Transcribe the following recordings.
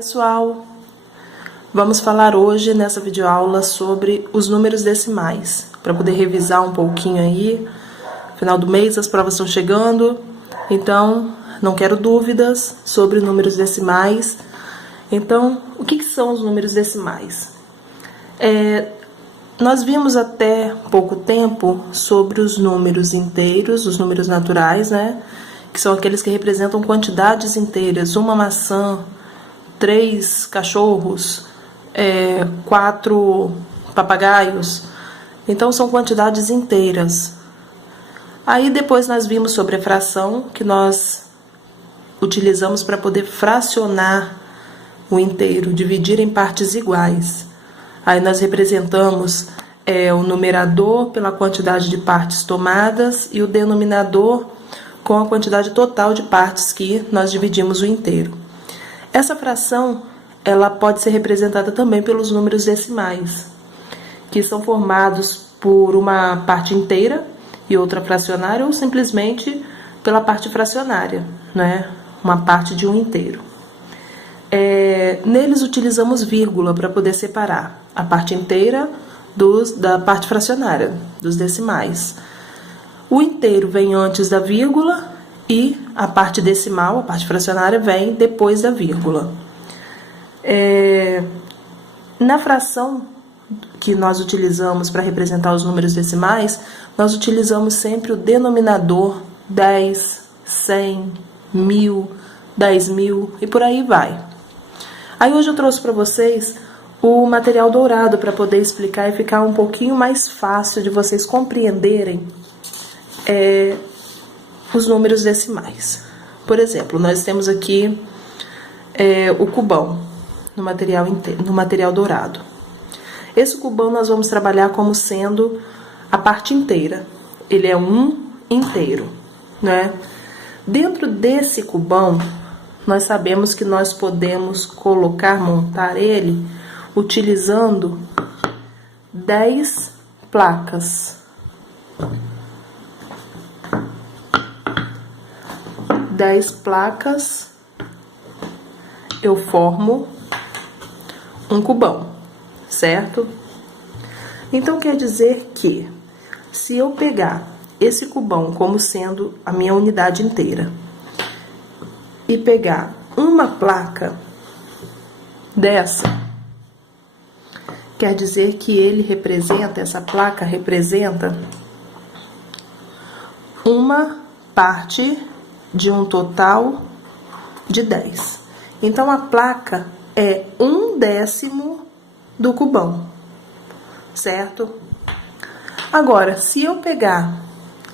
Pessoal, vamos falar hoje nessa videoaula sobre os números decimais, para poder revisar um pouquinho aí. Final do mês, as provas estão chegando, então não quero dúvidas sobre números decimais. Então, o que são os números decimais? Nós vimos até pouco tempo sobre os números inteiros, os números naturais, né? Que são aqueles que representam quantidades inteiras, uma maçã, 3 cachorros, 4 papagaios. Então, são quantidades inteiras. Aí, depois nós vimos sobre a fração, que nós utilizamos para poder fracionar o inteiro, dividir em partes iguais. Aí, nós representamos o numerador pela quantidade de partes tomadas e o denominador com a quantidade total de partes que nós dividimos o inteiro. Essa fração, ela pode ser representada também pelos números decimais, que são formados por uma parte inteira e outra fracionária, ou simplesmente pela parte fracionária, né? Uma parte de um inteiro. Neles utilizamos vírgula para poder separar a parte inteira da parte fracionária, dos decimais. O inteiro vem antes da vírgula e a parte decimal, a parte fracionária, vem depois da vírgula. Na fração que nós utilizamos para representar os números decimais, nós utilizamos sempre o denominador 10, 100, 1000, 10.000 e por aí vai. Aí hoje eu trouxe para vocês o material dourado para poder explicar e ficar um pouquinho mais fácil de vocês compreenderem os números decimais. Por exemplo, nós temos aqui o cubão no material dourado. Esse cubão nós vamos trabalhar como sendo a parte inteira. Ele é um inteiro, né? Dentro desse cubão, nós sabemos que nós podemos montar ele utilizando 10 placas. 10 placas, eu formo um cubão, certo? Então, quer dizer que, se eu pegar esse cubão como sendo a minha unidade inteira e pegar uma placa dessa, quer dizer que essa placa representa uma parte de um total de 10. Então, a placa é 1/10 do cubão, certo? Agora, se eu pegar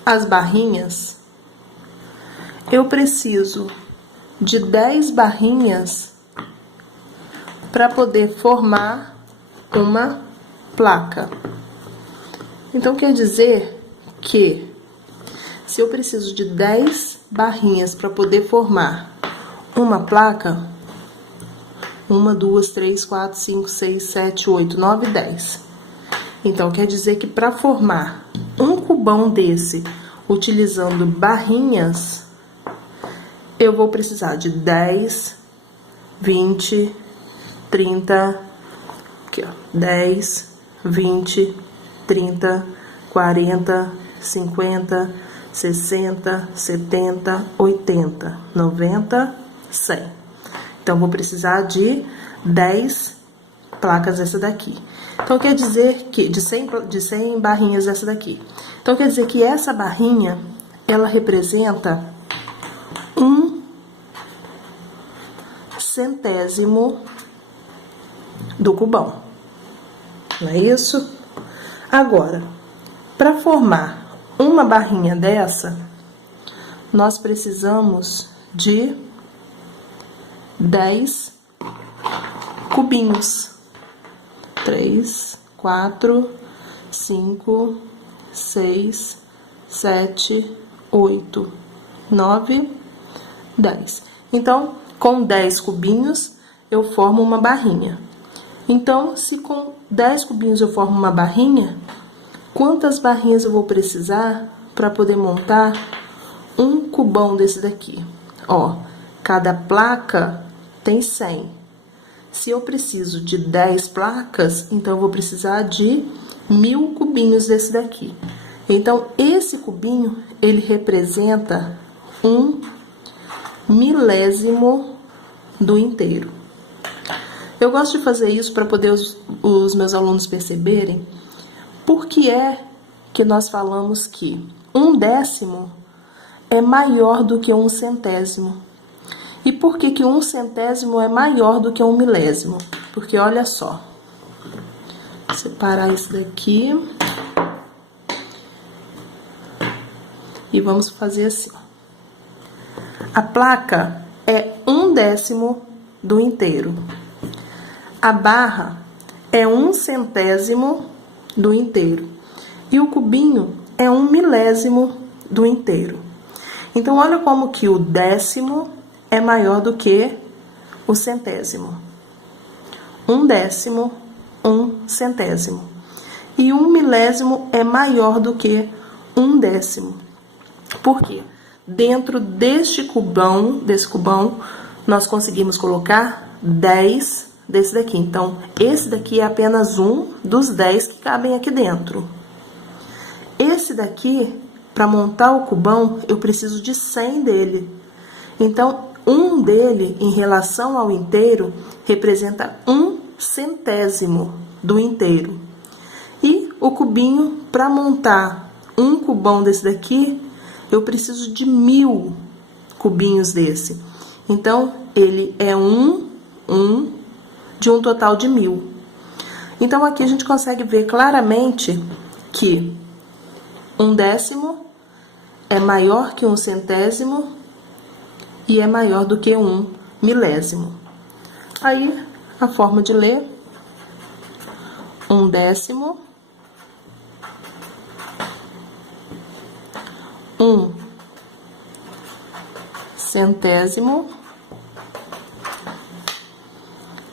as barrinhas, eu preciso de 10 barrinhas para poder formar uma placa. Então, quer dizer que se eu preciso de 10 barrinhas para poder formar uma placa, 1, 2, 3, 4, 5, 6, 7, 8, 9, 10. Então, quer dizer que para formar um cubão desse, utilizando barrinhas, eu vou precisar de 10, 20, 30, aqui ó, 10, 20, 30, 40, 50, 60, 70, 80, 90, 100. Então, vou precisar de 10 placas dessa daqui. Então, quer dizer que de 100 barrinhas dessa daqui. Então, quer dizer que essa barrinha, ela representa 1/100º do cubão. Não é isso? Agora, para formar uma barrinha dessa, nós precisamos de 10 cubinhos. 3, 4, 5, 6, 7, 8, 9, 10. Então, com 10 cubinhos, eu formo uma barrinha. Então, se com 10 cubinhos eu formo uma barrinha, quantas barrinhas eu vou precisar para poder montar um cubão desse daqui? Ó, cada placa tem 100. se eu preciso de 10 placas, então eu vou precisar de 1000 cubinhos desse daqui. Então, esse cubinho, ele representa 1/1000º do inteiro. Eu gosto de fazer isso para poder os meus alunos perceberem por que é que nós falamos que 1/10 é maior do que 1/100. E por que que 1/100 é maior do que 1/1000? Porque olha só, vou separar isso daqui e vamos fazer assim. A placa é 1/10 do inteiro. A barra é 1/100 do inteiro. E o cubinho é 1/1000º do inteiro. Então, olha como que o décimo é maior do que o centésimo. 1/10, 1/100. E 1/1000º é maior do que 1/10. Por quê? Dentro desse cubão, nós conseguimos colocar 10 desse daqui. Então, esse daqui é apenas um dos 10 que cabem aqui dentro. Esse daqui, para montar o cubão, eu preciso de 100 dele. Então, um dele, em relação ao inteiro, representa 1/100 do inteiro. E o cubinho, para montar um cubão desse daqui, eu preciso de 1000 cubinhos desse. Então, ele é de um total de 1000. Então, aqui a gente consegue ver claramente que 1/10 é maior que 1/100 e é maior do que 1/1000. Aí, a forma de ler: 1/10, 1/100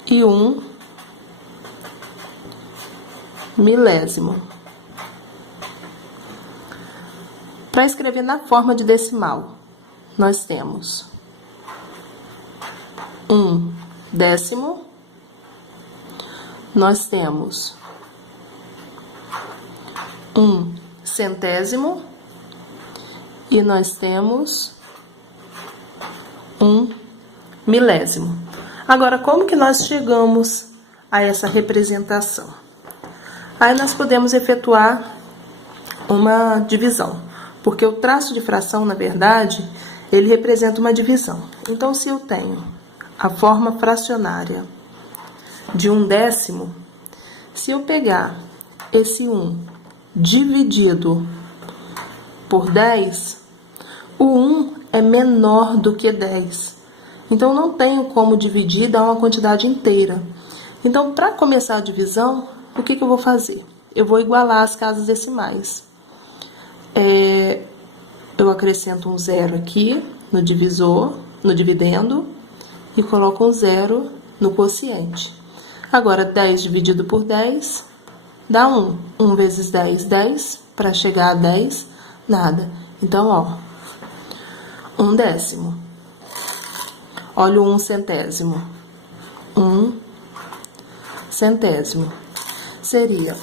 e 1/1000. Para escrever na forma de decimal, nós temos 1/10, nós temos 1/100 e nós temos 1/1000. Agora, como que nós chegamos a essa representação? Aí nós podemos efetuar uma divisão, porque o traço de fração, na verdade, ele representa uma divisão. Então, se eu tenho a forma fracionária de 1/10, se eu pegar esse 1 dividido por 10, o 1 é menor do que 10. Então, não tenho como dividir e dar uma quantidade inteira. Então, para começar a divisão, o que eu vou fazer? Eu vou igualar as casas decimais. Eu acrescento um 0 aqui no divisor, no dividendo, e coloco um 0 no quociente. Agora, 10 dividido por 10 dá 1. 1 vezes 10, 10. Para chegar a 10, nada. Então, ó, 1/10. Olha o 1/100. 1/100 seria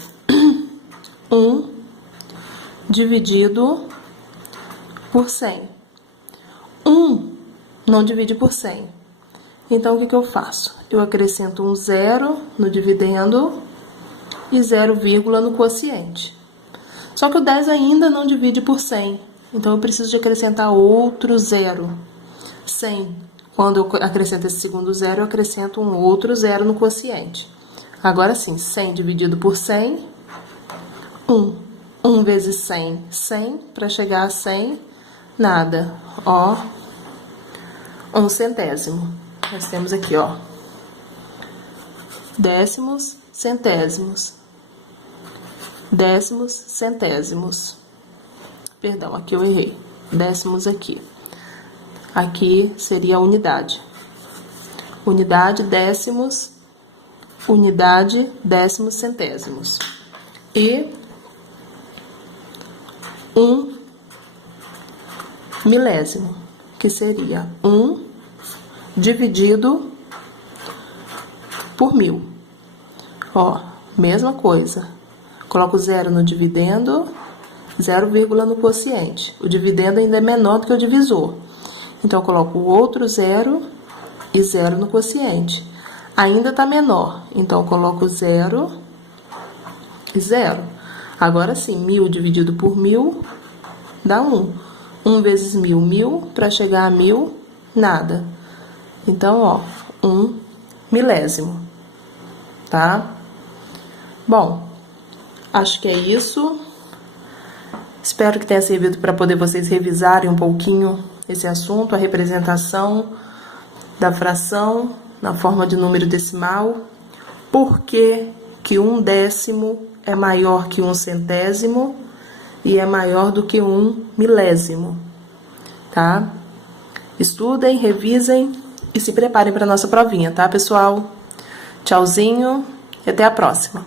1 dividido por 100. 1 não divide por 100. Então, o que eu faço? Eu acrescento um 0 no dividendo e 0, no quociente. Só que o 10 ainda não divide por 100. Então, eu preciso de acrescentar outro 0. 100. Quando eu acrescento esse segundo 0, eu acrescento um outro 0 no quociente. Agora sim, 100 dividido por 100, 1. 1 vezes 100, 100. Para chegar a 100, nada. Ó, 1/100. Nós temos aqui, ó, décimos, centésimos. Décimos, centésimos. Perdão, aqui eu errei. Décimos aqui. Aqui seria a unidade. Unidade, décimos, unidade, décimos, centésimos. E 1/1000, que seria 1 dividido por 1000. Ó, mesma coisa. Coloco 0 no dividendo, 0, no quociente. O dividendo ainda é menor do que o divisor. Então, eu coloco o outro 0 e 0 no quociente. Ainda está menor, então eu coloco 0 e 0. Agora sim, 1000 dividido por 1000 dá 1. 1 vezes 1000, 1000. Para chegar a 1000, nada. Então, ó, 1 milésimo. Tá? Bom, acho que é isso. Espero que tenha servido para poder vocês revisarem um pouquinho esse assunto, a representação da fração na forma de número decimal. Por que que 1/10 é maior que 1/100 e é maior do que 1 milésimo, tá? Estudem, revisem e se preparem para a nossa provinha, tá, pessoal? Tchauzinho e até a próxima.